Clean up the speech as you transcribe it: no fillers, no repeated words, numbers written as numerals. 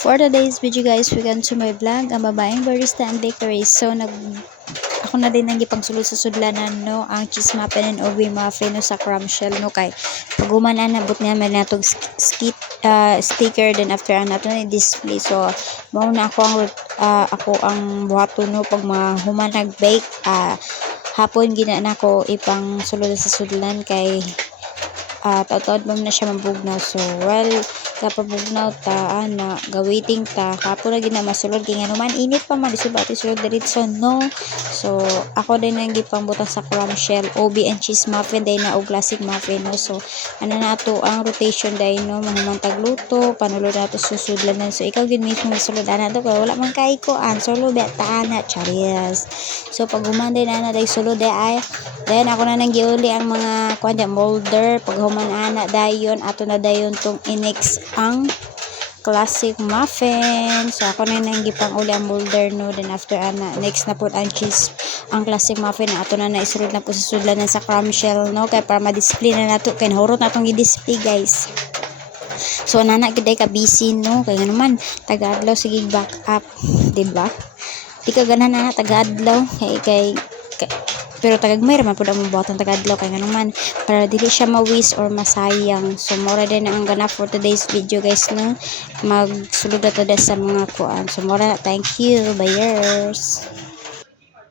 For today's video guys, welcome to my vlog, ang babaeng barista and bakery. So, ako na din ang ipangsulod sa sudlanan, no, ang cheese muffin and OB muffin, no, sa crumbshell, no, kay paguman na nabot nga may natong sticker, then after ang nato na display. So, mauna ako ang buhato, no, pag mahuman nag-bake, hapon ginaan ako ipang sulod sa sudlan kay taod-taod mo na siya mabugnaw. So kapabugnaw ta ana gawiting ta kapo na gina masulod kay nganuman init pa man isubati sulod diretso, no. So ako din ang gipambutan sa crumbshell, OB and cheese muffin day na og classic muffin, no. So ano na ato ang rotation day, no, mahumantag luto panulod nato susudlanan. So ikaw gid mismo sulod ana to kay wala man kay ko solo beta ana charis. So pag humanday na ana day sulod day ay then ako na nang giuli ang mga kuan molder. Pag human ana dayon ato na dayon tong inex ang classic muffin. So ako na nang gipang uli ang molder, no. Then after ana next na pud ang cheese ang classic muffin na ato na naisulod na po sa sudlanan sa crumbshell, no, kay para ma-display na nato kay hurot natong gi-display guys. So nana giday ka busy, no, kay naman taga-adlaw sige back up, diba? Di ka ganahan na taga-adlaw kay pero tagagmayra man pud ang buhaton taga-adlaw kay naman para dili siya ma-waste or masayang. So mora din ang ganap for today's video guys, no, magsulod na to sa mga kuan. So mora, thank you buyers.